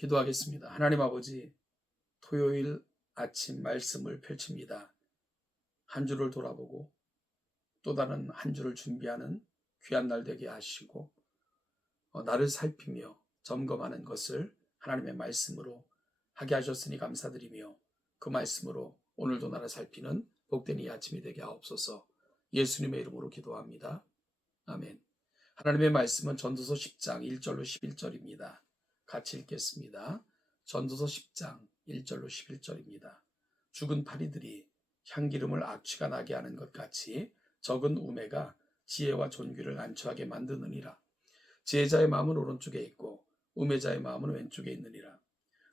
기도하겠습니다. 하나님 아버지, 토요일 아침 말씀을 펼칩니다. 한 주를 돌아보고 또 다른 한 주를 준비하는 귀한 날 되게 하시고 나를 살피며 점검하는 것을 하나님의 말씀으로 하게 하셨으니 감사드리며 그 말씀으로 오늘도 나를 살피는 복된 이 아침이 되게 하옵소서. 예수님의 이름으로 기도합니다. 아멘. 하나님의 말씀은 전도서 10장 1절로 11절입니다. 같이 읽겠습니다. 전도서 10장 1절로 11절입니다. 죽은 파리들이 향기름을 악취가 나게 하는 것 같이 적은 우매가 지혜와 존귀를 난처하게 만드느니라. 지혜자의 마음은 오른쪽에 있고 우매자의 마음은 왼쪽에 있느니라.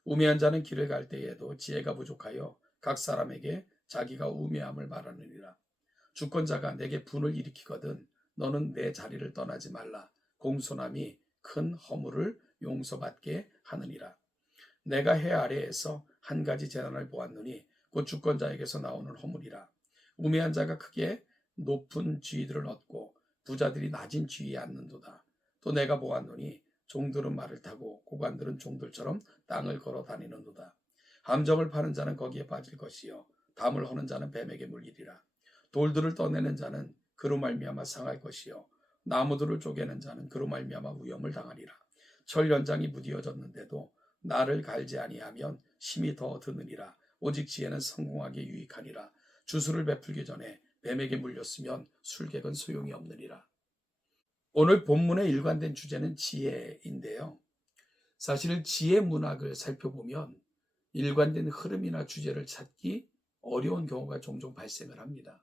우매한 자는 길을 갈 때에도 지혜가 부족하여 각 사람에게 자기가 우매함을 말하느니라. 주권자가 내게 분을 일으키거든 너는 내 자리를 떠나지 말라. 공손함이 큰 허물을 용서받게 하느니라. 내가 해 아래에서 한 가지 재난을 보았노니 곧 주권자에게서 나오는 허물이라. 우매한 자가 크게 높은 지위들을 얻고 부자들이 낮은 지위에 앉는도다. 또 내가 보았노니 종들은 말을 타고 고관들은 종들처럼 땅을 걸어 다니는도다. 함정을 파는 자는 거기에 빠질 것이요 담을 허는 자는 뱀에게 물리리라. 돌들을 떠내는 자는 그로 말미암아 상할 것이요 나무들을 쪼개는 자는 그로 말미암아 위험을 당하리라. 철 연장이 무디어졌는데도 나를 갈지 아니하면 힘이 더 드느니라. 오직 지혜는 성공하기에 유익하니라. 주술을 베풀기 전에 뱀에게 물렸으면 술객은 소용이 없느니라. 오늘 본문의 일관된 주제는 지혜인데요. 사실 지혜 문학을 살펴보면 일관된 흐름이나 주제를 찾기 어려운 경우가 종종 발생을 합니다.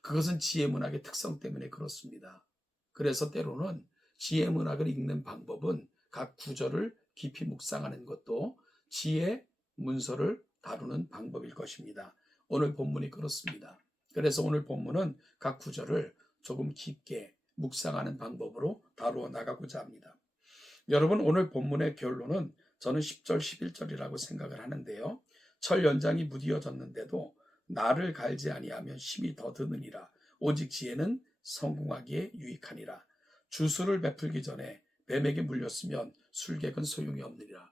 그것은 지혜 문학의 특성 때문에 그렇습니다. 그래서 때로는 지혜 문학을 읽는 방법은 각 구절을 깊이 묵상하는 것도 지혜 문서를 다루는 방법일 것입니다. 오늘 본문이 그렇습니다. 그래서 오늘 본문은 각 구절을 조금 깊게 묵상하는 방법으로 다루어 나가고자 합니다. 여러분, 오늘 본문의 결론은 저는 10절, 11절이라고 생각을 하는데요. 철 연장이 무디어졌는데도 나를 갈지 아니하면 힘이 더 드느니라. 오직 지혜는 성공하기에 유익하니라. 주술을 베풀기 전에 뱀에게 물렸으면 술객은 소용이 없느니라.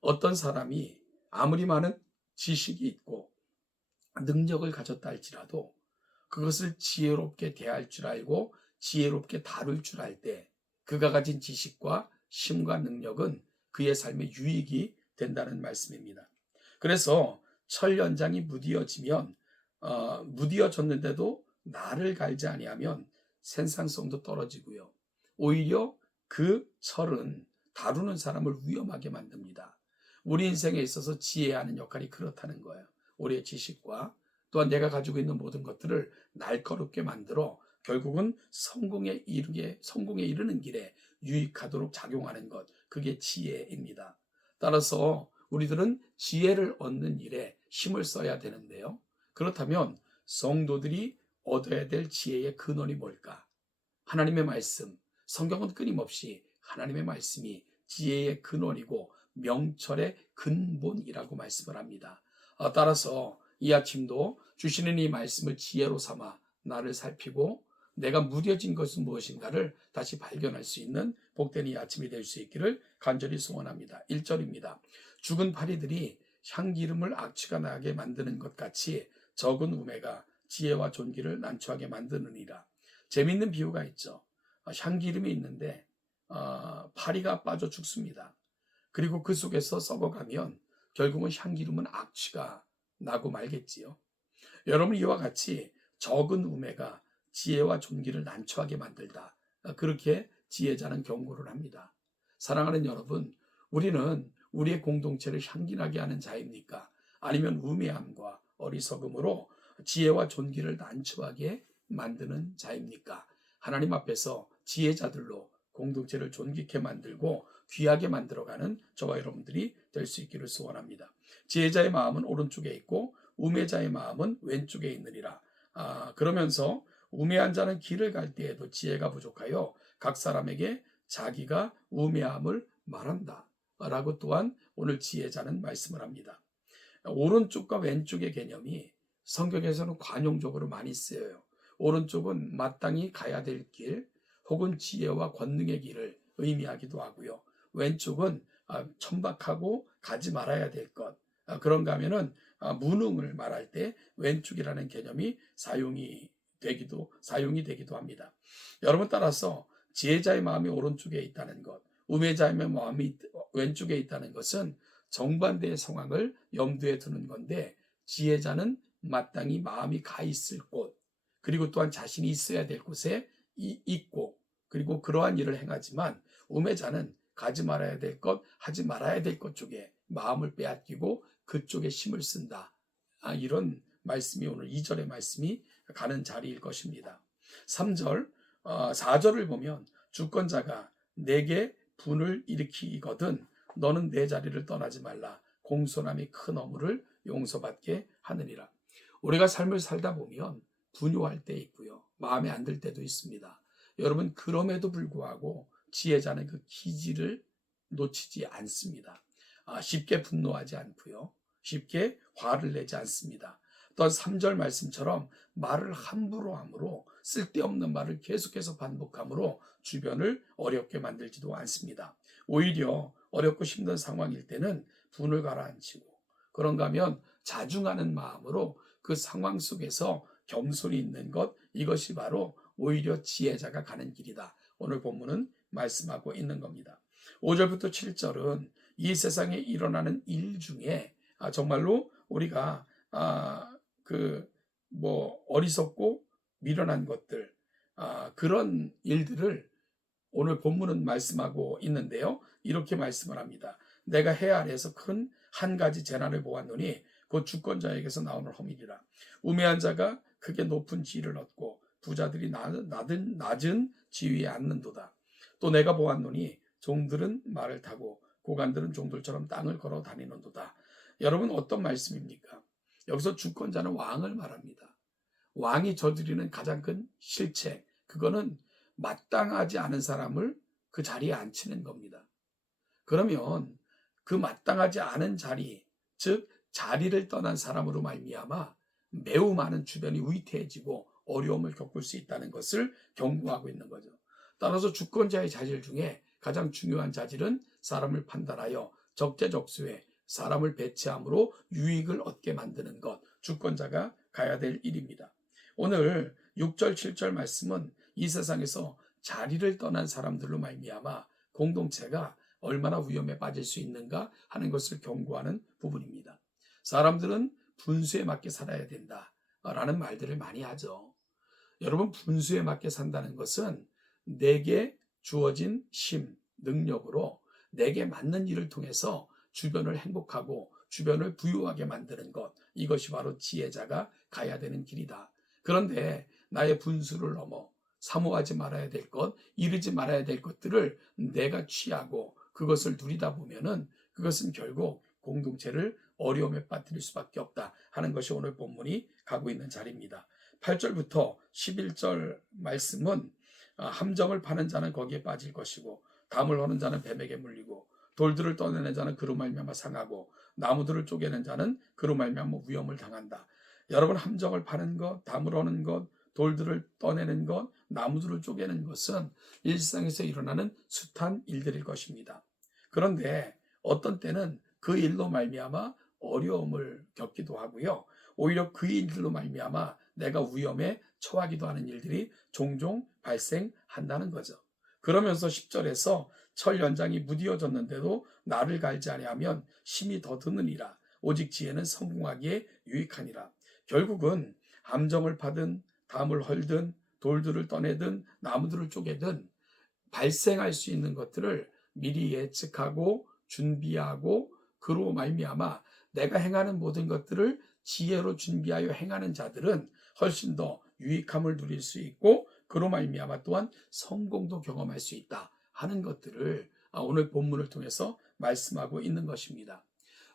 어떤 사람이 아무리 많은 지식이 있고 능력을 가졌다 할지라도 그것을 지혜롭게 대할 줄 알고 지혜롭게 다룰 줄 알 때 그가 가진 지식과 힘과 능력은 그의 삶에 유익이 된다는 말씀입니다. 그래서 철 연장이 무디어졌는데도 나를 갈지 아니하면 생산성도 떨어지고요. 오히려 그 철은 다루는 사람을 위험하게 만듭니다. 우리 인생에 있어서 지혜하는 역할이 그렇다는 거예요. 우리의 지식과 또한 내가 가지고 있는 모든 것들을 날카롭게 만들어 결국은 성공에 이르는 길에 유익하도록 작용하는 것, 그게 지혜입니다. 따라서 우리들은 지혜를 얻는 일에 힘을 써야 되는데요. 그렇다면 성도들이 얻어야 될 지혜의 근원이 뭘까? 하나님의 말씀, 성경은 끊임없이 하나님의 말씀이 지혜의 근원이고 명철의 근본이라고 말씀을 합니다. 따라서 이 아침도 주시는 이 말씀을 지혜로 삼아 나를 살피고 내가 무뎌진 것은 무엇인가를 다시 발견할 수 있는 복된 이 아침이 될 수 있기를 간절히 소원합니다. 1절입니다. 죽은 파리들이 향기름을 악취가 나게 만드는 것 같이 적은 우매가 지혜와 존귀를 난처하게 만드느니라. 재밌는 비유가 있죠. 향기름이 있는데 파리가 빠져 죽습니다. 그리고 그 속에서 썩어가면 결국은 향기름은 악취가 나고 말겠지요. 여러분, 이와 같이 적은 우매가 지혜와 존귀를 난처하게 만들다. 그렇게 지혜자는 경고를 합니다. 사랑하는 여러분, 우리는 우리의 공동체를 향기나게 하는 자입니까? 아니면 우매함과 어리석음으로 지혜와 존귀를 난처하게 만드는 자입니까? 하나님 앞에서 지혜자들로 공동체를 존귀케 만들고 귀하게 만들어가는 저와 여러분들이 될 수 있기를 소원합니다. 지혜자의 마음은 오른쪽에 있고 우매자의 마음은 왼쪽에 있느니라. 그러면서 우매한 자는 길을 갈 때에도 지혜가 부족하여 각 사람에게 자기가 우매함을 말한다 라고 또한 오늘 지혜자는 말씀을 합니다. 오른쪽과 왼쪽의 개념이 성경에서는 관용적으로 많이 쓰여요. 오른쪽은 마땅히 가야 될 길 혹은 지혜와 권능의 길을 의미하기도 하고요. 왼쪽은 천박하고 가지 말아야 될 것, 그런가 하면은 무능을 말할 때 왼쪽이라는 개념이 사용이 되기도 합니다. 여러분, 따라서 지혜자의 마음이 오른쪽에 있다는 것, 우매자의 마음이 왼쪽에 있다는 것은 정반대의 상황을 염두에 두는 건데, 지혜자는 마땅히 마음이 가 있을 곳, 그리고 또한 자신이 있어야 될 곳에 있고, 그리고 그러한 일을 행하지만, 우매자는 가지 말아야 될 것, 하지 말아야 될 것 쪽에 마음을 빼앗기고 그쪽에 힘을 쓴다. 이런 말씀이 오늘 2절의 말씀이 가는 자리일 것입니다. 3절, 4절을 보면 주권자가 내게 분을 일으키거든 너는 내 자리를 떠나지 말라. 공손함이 큰 어물을 용서받게 하느니라. 우리가 삶을 살다 보면 분요할 때 있고요. 마음에 안 들 때도 있습니다. 여러분, 그럼에도 불구하고 지혜자는 그 기질을 놓치지 않습니다. 쉽게 분노하지 않고요. 쉽게 화를 내지 않습니다. 또한 3절 말씀처럼 말을 함부로 함으로 쓸데없는 말을 계속해서 반복함으로 주변을 어렵게 만들지도 않습니다. 오히려 어렵고 힘든 상황일 때는 분을 가라앉히고, 그런가 하면 자중하는 마음으로 그 상황 속에서 겸손히 있는 것, 이것이 바로 오히려 지혜자가 가는 길이다. 오늘 본문은 말씀하고 있는 겁니다. 5절부터 7절은 이 세상에 일어나는 일 중에 정말로 우리가 어리석고 미련한 것들, 그런 일들을 오늘 본문은 말씀하고 있는데요. 이렇게 말씀을 합니다. 내가 해 아래에서 큰 한 가지 재난을 보았노니 곧 주권자에게서 나오는 허물이라. 우매한 자가 크게 높은 지위를 얻고 부자들이 낮은 지위에 앉는도다. 또 내가 보았노니 종들은 말을 타고 고관들은 종들처럼 땅을 걸어 다니는도다. 여러분, 어떤 말씀입니까? 여기서 주권자는 왕을 말합니다. 왕이 저지르는 가장 큰 실책, 그거는 마땅하지 않은 사람을 그 자리에 앉히는 겁니다. 그러면 그 마땅하지 않은 자리, 즉 자리를 떠난 사람으로 말미암아 매우 많은 주변이 위태해지고 어려움을 겪을 수 있다는 것을 경고하고 있는 거죠. 따라서 주권자의 자질 중에 가장 중요한 자질은 사람을 판단하여 적재적소에 사람을 배치함으로 유익을 얻게 만드는 것, 주권자가 가야 될 일입니다. 오늘 6절, 7절 말씀은 이 세상에서 자리를 떠난 사람들로 말미암아 공동체가 얼마나 위험에 빠질 수 있는가 하는 것을 경고하는 부분입니다. 사람들은 분수에 맞게 살아야 된다라는 말들을 많이 하죠. 여러분, 분수에 맞게 산다는 것은 내게 주어진 힘, 능력으로 내게 맞는 일을 통해서 주변을 행복하고 주변을 부유하게 만드는 것, 이것이 바로 지혜자가 가야 되는 길이다. 그런데 나의 분수를 넘어 사모하지 말아야 될 것, 이루지 말아야 될 것들을 내가 취하고 그것을 누리다 보면은 그것은 결국 공동체를 어려움에 빠뜨릴 수밖에 없다 하는 것이 오늘 본문이 가고 있는 자리입니다. 8절부터 11절 말씀은 함정을 파는 자는 거기에 빠질 것이고 담을 허는 자는 뱀에게 물리고 돌들을 떠내는 자는 그로 말미암아 상하고 나무들을 쪼개는 자는 그로 말미암아 위험을 당한다. 여러분, 함정을 파는 것, 담을 허는 것, 돌들을 떠내는 것, 나무들을 쪼개는 것은 일상에서 일어나는 숱한 일들일 것입니다. 그런데 어떤 때는 그 일로 말미암아 어려움을 겪기도 하고요. 오히려 그 일들로 말미암아 내가 위험에 처하기도 하는 일들이 종종 발생한다는 거죠. 그러면서 10절에서 철 연장이 무디어졌는데도 나를 갈지 아니하면 힘이 더 드느니라. 오직 지혜는 성공하기에 유익하니라. 결국은 함정을 파든 담을 헐든 돌들을 떠내든 나무들을 쪼개든 발생할 수 있는 것들을 미리 예측하고 준비하고 그로 말미암아 내가 행하는 모든 것들을 지혜로 준비하여 행하는 자들은 훨씬 더 유익함을 누릴 수 있고 그로 말미암아 또한 성공도 경험할 수 있다 하는 것들을 오늘 본문을 통해서 말씀하고 있는 것입니다.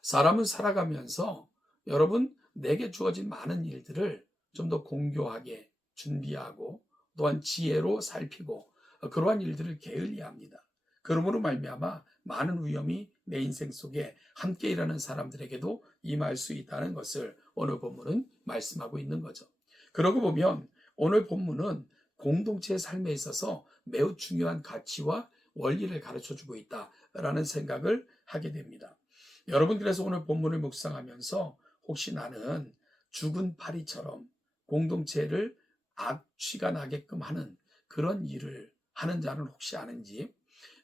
사람은 살아가면서 여러분, 내게 주어진 많은 일들을 좀 더 공교하게 준비하고 또한 지혜로 살피고 그러한 일들을 게을리합니다. 그러므로 말미암아 많은 위험이 내 인생 속에 함께 일하는 사람들에게도 임할 수 있다는 것을 오늘 본문은 말씀하고 있는 거죠. 그러고 보면 오늘 본문은 공동체의 삶에 있어서 매우 중요한 가치와 원리를 가르쳐주고 있다라는 생각을 하게 됩니다. 여러분, 그래서 오늘 본문을 묵상하면서 혹시 나는 죽은 파리처럼 공동체를 악취가 나게끔 하는 그런 일을 하는 자는 혹시 아는지,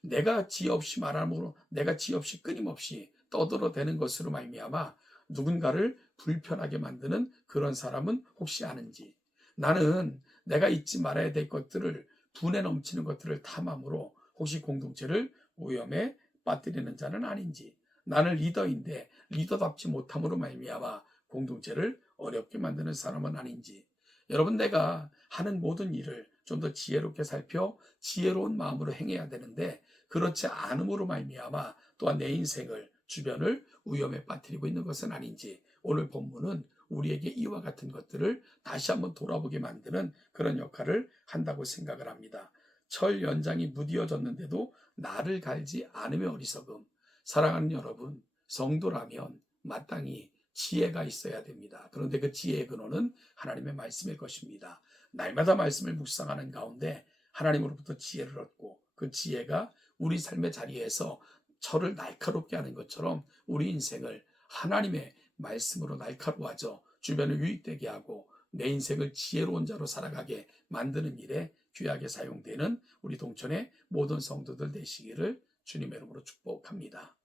내가 지혜 없이 말함으로, 내가 지혜 없이 끊임없이 떠들어대는 것으로 말미암아 누군가를 불편하게 만드는 그런 사람은 혹시 아는지, 나는 내가 잊지 말아야 될 것들을, 분에 넘치는 것들을 탐함으로 혹시 공동체를 오염에 빠뜨리는 자는 아닌지, 나는 리더인데 리더답지 못함으로 말미암아 공동체를 어렵게 만드는 사람은 아닌지, 여러분, 내가 하는 모든 일을 좀 더 지혜롭게 살펴 지혜로운 마음으로 행해야 되는데 그렇지 않음으로 말미암아 또한 내 인생을, 주변을 위험에 빠뜨리고 있는 것은 아닌지, 오늘 본문은 우리에게 이와 같은 것들을 다시 한번 돌아보게 만드는 그런 역할을 한다고 생각을 합니다. 철 연장이 무디어졌는데도 나를 갈지 않으며 어리석음. 사랑하는 여러분, 성도라면 마땅히 지혜가 있어야 됩니다. 그런데 그 지혜의 근원은 하나님의 말씀일 것입니다. 날마다 말씀을 묵상하는 가운데 하나님으로부터 지혜를 얻고 그 지혜가 우리 삶의 자리에서 저를 날카롭게 하는 것처럼 우리 인생을 하나님의 말씀으로 날카로워져 주변을 유익되게 하고 내 인생을 지혜로운 자로 살아가게 만드는 일에 귀하게 사용되는 우리 동천의 모든 성도들 되시기를 주님의 이름으로 축복합니다.